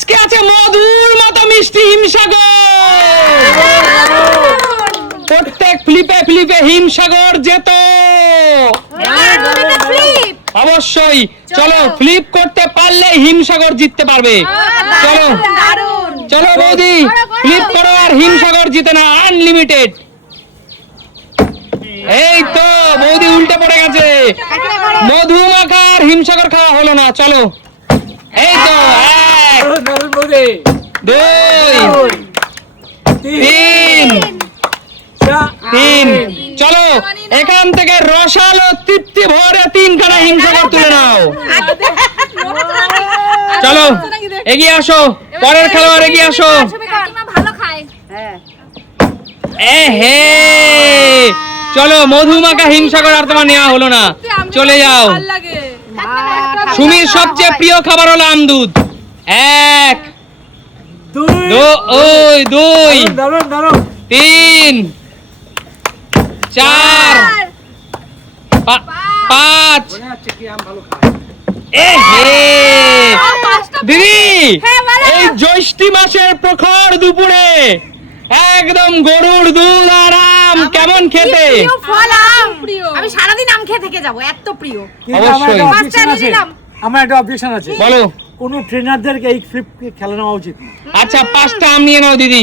আজকে আছে মধুর মতো মিষ্টি হিমসাগর। প্রত্যেক ফ্লিপে ফ্লিপে হিমসাগর যেত অবশ্যই। চলো ফ্লিপ করতে পারলে হিমসাগর জিততে পারবে। চলো চলো বৌদি ফ্লিপ করো আর হিমসাগর জিতে না, আনলিমিটেড। এই তো বৌদি উল্টে পড়ে গেছে, মধুমাখা আর হিমসাগর খাওয়া হলো না। চলো এই তো 1 2 3 চলো এখান থেকে রসালো তৃপ্তি ভরে 3খানা হিমসাগর তুলে নাও। চলো এগিয়ে আসো, পরের খেলোয়াড় এগিয়ে আসো। হে চলো মধুমাখা হিমসাগর আর তোমার নেওয়া হলো না, চলে যাও। সুমির সবচেয়ে প্রিয় খাবার হলো আমদুধ। 1 2 3 4 5 দিদি এই জ্যৈষ্ঠ মাসের প্রখর দুপুরে একদম গরুর দুধ আর আম কেমন খেতে? আমি সারাদিন আম খেয়ে থেকে যাবো, এত প্রিয়। অবশ্যই আমার একটা অবজেকশন আছে। বলো। কোন ট্রেনারদেরকে এই ফ্লিপ খেলা নেওয়া উচিত না। আচ্ছা 5টা আম নিয়ে নাও দিদি।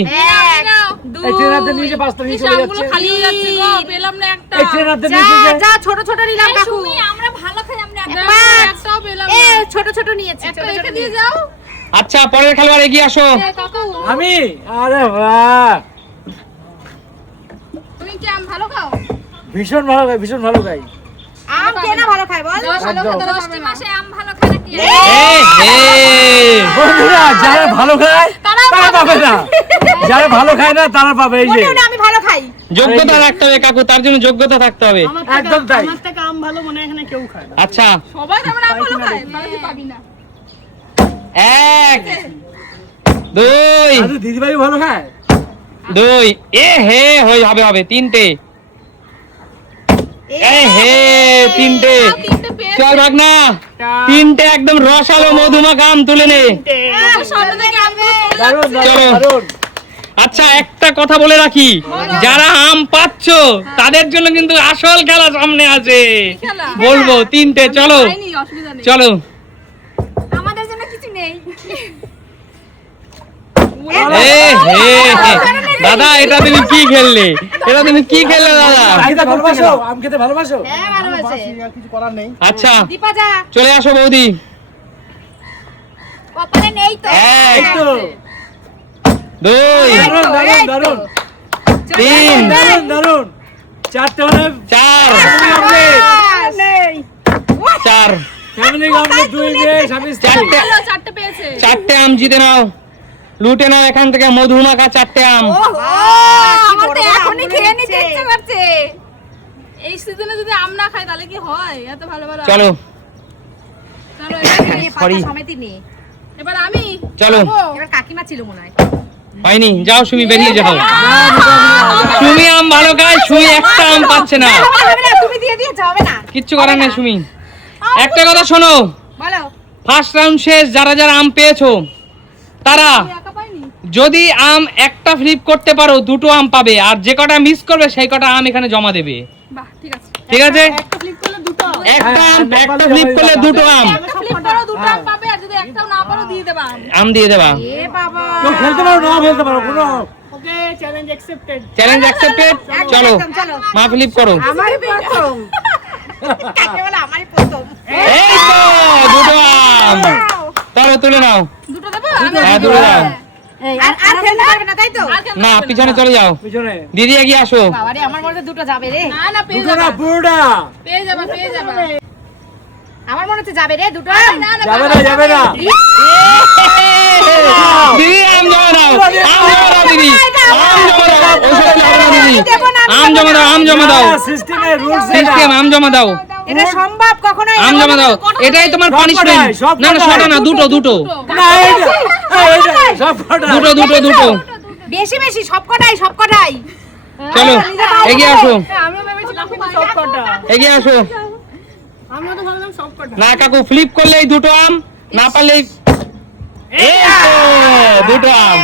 এই ট্রেনারদের নিচে 5টা নিয়ে চলে যাচ্ছে। খালি হয়ে যাচ্ছে গো, পেলাম না একটা। এই ট্রেনারদের নিচে যা ছোট ছোট নিলাম কাকু। সুমি আমরা ভালো খাই, আমরা একটাও পেলাম না। ছোট ছোট নিয়েছি, ছোট ছোট দিয়ে যাও। আচ্ছা পরের খেলোয়াড় এগিয়ে আসো। কাকু আমি আরে বাহ, তুমি কি আম ভালো খাও? ভীষণ ভালো খাই। আম কে না ভালো খায় বল? জ্যৈষ্ঠ মাসে আম ভালো খায় নাকি? বন্ধুরা যারা ভালো খায় তারা পাবে না, যারা ভালো খায় না তারা পাবে। এই যে আমি ভালো খাই। যোগ্যতা থাকতে হবে কাকু, তার জন্য যোগ্যতা থাকতে হবে। একদম তাই। আমার থেকে আম ভালো মনে হয় এখানে কেউ খায় না। আচ্ছা সবাই আমরা আম ভালো খাই, তাহলে পাবি না। 1 2 আরে দিদিভাই ভালো খায়। 2 হবে 3টে। তিনটে চল ভাগ না, 3টে একদম রসালো মধুমাখা আম তুলে নে। চলো আচ্ছা একটা কথা বলে রাখি, যারা আম পাচ্ছ তাদের জন্য কিন্তু আসল খেলা সামনে আছে, বলবো 3টে। চলো চলো আমাদের জন্য কিছু নেই। দাদা এটা তুমি কি খেললে? দাদা? আম খেতে ভালোবাসো? হ্যাঁ ভালোবাসে। কিছু করার নেই। আচ্ছা দীপা যা। চলে আসো বৌদি। কপালে নেই তো। 1 2 3 দারুন 4টে হলে 4 ফ্যামিলি গামলে 2 মেয়ে স্বামী স্ত্রী। 4টে পেয়েছে। 4টে আম জিতে নাও, লুটে নাও এখান থেকে মধুমাখা 4টে আম। আমার তো এখনই খেয়ে নিতে ইচ্ছে করছে। এই সিজনে যদি আম না খাই তাহলে কি হয়? এত ভালো ভালো। চলো চলো সরি সমিতি নে। এবার আমি চলো। এবার কাকিমা ছিল মনে হয়। হয়নি, যাও সুমি বেরিয়ে যাও। সুমি আম ভালো খায়, সুমি একটা আম পাচ্ছে না। তুমি দিয়ে দিয়েছো, হবে না। কিচ্ছু করার নেই সুমি। একটা কথা শোনো, বলো। ফার্স্ট রাউন্ড শেষ, যারা যারা আম পেয়েছো তারা একা পাইনি। যদি আম একটা ফ্লিপ করতে পারো 2টো আম পাবে, আর যে কটা মিস করবে সেই কটা আম এখানে জমা দেবে। বাহ ঠিক আছে। ঠিক আছে? একটা ফ্লিপ করলে দুটো। একটা ফ্লিপ করলে 2টো আম ফ্লিপ করো দুটো আম পাবে, আর যদি একটাও না পারো দিয়ে দেবা আম। দিয়ে দেবা। এ বাবা। কেউ খেলতে পারো না খেলতে পারো কোনো। ওকে চ্যালেঞ্জ অ্যাকসেপ্টেড। Challenge accepted. চলো চলো। মা ফ্লিপ করো। আমারই প্রথম। কাকে বলে আমারই প্রথম। এই তো 2টো আম, তাহলে তুলে নাও। দুটো দেবো? হ্যাঁ 2টো দাও। আর খেলতে পারবে না তাই তো? না পিছনে চলে যাও, পিছনে দিদি এগিয়ে আসো। বাবারে আমার মনে হয় দুটো যাবে রে। না না পেয়ে দুটো না যাবা। পুরোটা পেয়ে যাবা, পেয়ে যাবা। আমার মনে হচ্ছে যাবে রে দুটো। না না যাবে না দিদি আম জমা দাও, দিদি আম জমা দাও। ওসব হবে না দিদি, আম জমা দাও। সিস্টেমে রুলস সিস্টেম আম জমা দাও। এটা সম্ভব কখনোই আম জমা দাও, এটাই তোমার পানিশমেন্ট। না না ছটা না, দুটো না এইটা সব কটা দুটো। বেশি বেশি সবকটাই। চলো এগিয়ে আসো, আমিও ভেবেছিলাম কিন্তু সব কটা। এগিয়ে আসো। আমিও তো ভাবলাম সব কটা। না কাকু ফ্লিপ করলেই 2টো আম, না পারলেই এই তো দুটো আম।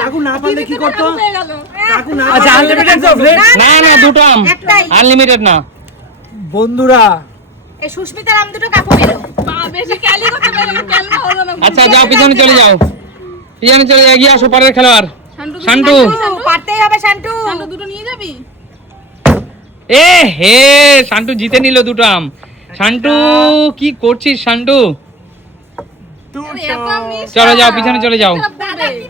কাকু না পারলে কি করতো? হয়ে গেল কাকু না আচ্ছা আনলিমিটেড তো friend? না না দুটো আম, একটাই। আনলিমিটেড না। বন্ধুরা এই সুস্মিতার আম দুটো কাকু পেলো। বেশি ক্যালি করতে পেরে ক্যালমা হলো না আচ্ছা যাও পিছনে চলে যাও, পিছনে চলে যাও, এগিয়ে আসো পরের খেলোয়াড় শান্টু শান্টু। পারতেই হবে শান্টু। শান্টু দুটো নিয়ে যাবি এ হে শান্টু জিতে নিল দুটো আম। শান্টু কি করছিস শান্টু? এত আমি চলো যাও পিছনে চলে যাও,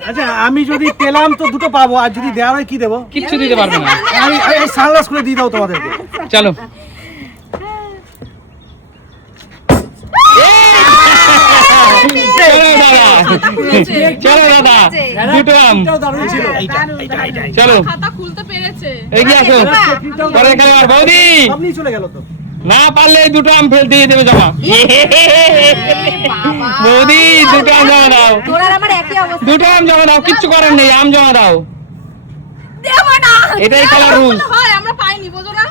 আচ্ছা আমি যদি পেলাম তো দুটো পাবো, আর যদি দেওয়া হয় কি দেবো? কিচ্ছু দিতে পারবে না। আমি এই সানগ্লাস করে দিয়ে দাও তোমাদেরকে। চলো চলো দাদা, চলো দাদা দুটো আম। এটাও দারুণ ছিল। এইটা চলো খাতা খুলতে পেরেছে এগিয়ে আসো পরের খেলোয়াড় বৌদি। সব নিয়ে চলে গেল তো। না পারলে এই দুটো আম ফেল দিয়ে দেবে জমা। বৌদি দুটো আম জমা দাও, তোর আর আমার একই অবস্থা। দুটো আম জমা দাও, কিচ্ছু করার নেই, আম জমা দাও, দেব না এটাই খেলার রুলস। হয় আমরা পাইনি বোঝো না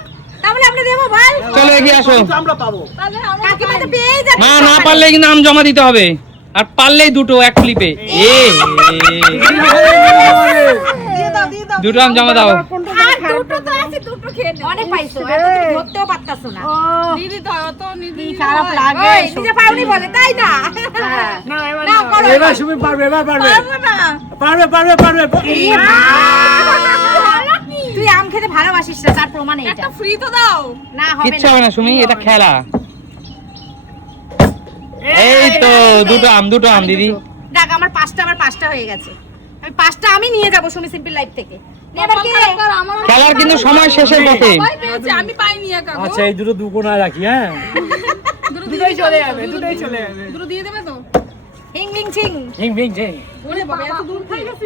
তাহলে আমরা দেবো ভাই। চলো এগিয়ে আসো। কিন্তু আমরা পাবো। তাহলে আমরা কাকিমা তো পেয়েই যাবে। না না পারলে কিন্তু আম জমা দিতে হবে, আর পারলেই দুটো এক ক্লিপে। দুটো আম জমা দাও। আর দুটো তো আছে দুটো খেয়ে নে অনেক পাইছো, এত তুমি ধরতেও পারতাছো না। দিদি তো অত নিদি খারাপ লাগে। ওই নিজে পাওনি বলে তাই না? না এবার না করো। এবার সুমি পারবে, এবার পারবে, না পারবে পারবে পারবে। তুই আম খেতে ভালোবাসিস না, তার প্রমাণ এটা। একটা ফ্রি তো দাও না হবে কিচ্ছু না। হবে না সুমি, এটা খেলা। এই তো দুটো আম, দুটো আম দিদি। দেখ আমার পাঁচটা হয়ে গেছে। আমি পাঁচটা আমি নিয়ে যাব সুমি সিম্পল লাইফ থেকে। নে এবার কে? আমার খেলার কিন্তু সময় শেষের পথে। সবাই পেয়েছে আমি পাইনি একা গো। আচ্ছা এই দুটো দুকোনা রাখি, হ্যাঁ দুটোই চলে যাবে, দুটোই চলে যাবে। দুটো দিয়ে দেবে তো হিং হিং ছিং। হিং হিং হিং। ওরে বাবা এত দূর থেকে গেছি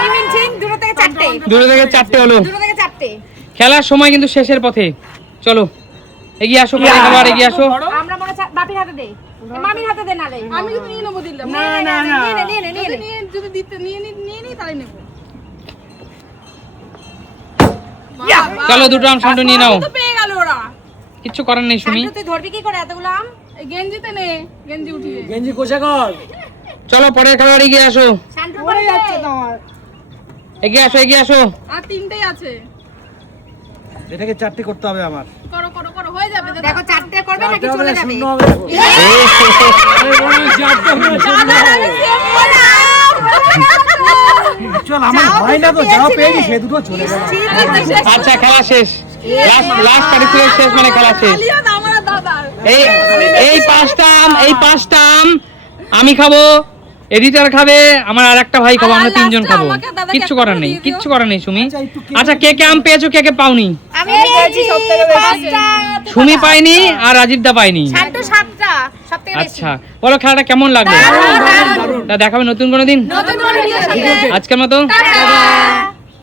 হিং হিং ছিং দুটো থেকে চারটে। দুটো থেকে চারটে হলো। দুটো থেকে চারটে। খেলার সময় কিন্তু শেষের পথে। চলো এগিয়ে আসো পরের খেলোয়াড়, এগিয়ে আসো। আমরা মনে হয় বাপির হাতে দেই। মামির হাতে দে না রে। আমি কিন্তু নিয়ে নেবো দিলাম না না না নিয়ে নে নিয়ে নে নিয়ে নে। নিয়ে যদি দিতে নিয়ে নি তাহলে নেবো চলো দুটো আম শান্টু নিয়ে নাও, তো পেয়ে গেল ওরা কিচ্ছু করার নেই সুমি। শান্টু তুই ধরবি কি করে এতগুলো আম? এই গেঞ্জিতে নে গেঞ্জি উঠিয়ে গেঞ্জি কোষা কর। চলো পরের খেলোয়াড় এগিয়ে আসো, শান্টুর পড়ে পরে যাচ্ছে তো আমার। এগিয়ে আসো, এগিয়ে আসো। আর তিনটেই আছে এটাকে চারটে করতে হবে আমার। করো করো করো হয়ে যাবে দাদা। দেখো চারটে করবে নাকি চারটে হবে চলে না, যাবে? শূন্য হবে দেখো। আরে বলো, চারটে হবে না, শূন্য হবে। চল আমার ভাই না তো যা পেয়েছি সে দুটো চলে গেল। আচ্ছা খেলা শেষ, লাস্ট পার্টিসিপেট শেষ মানে খেলা শেষ। আলিয়া না আমার দাদার এই এই পাঁচটা আম আমি খাবো, এডিটর খাবে, আমার আর একটা ভাই খাবো, আমরা আর তিনজন last এ খাবো। আমাকে দাদাকে কিচ্ছু একটা করার করে নেই, দিয়ে দিও। কিচ্ছু করার নেই সুমি। আচ্ছা, একটু আচ্ছা কে কে আম পেয়েছো, কে কে পাওনি? আমি পেয়েছি সবথেকে বেশি। পাঁচটা। সুমি পাইনি আর রাজীব দা পাইনি। শান্টু সাতটা। সবথেকে বেশি। আচ্ছা বলো খেলাটা কেমন লাগলো? দারুণ, দারুণ। তা দেখাবে নতুন কোনো দিন। নতুন কোনো ভিডিওর সাথে। আজকের মতো টাটা।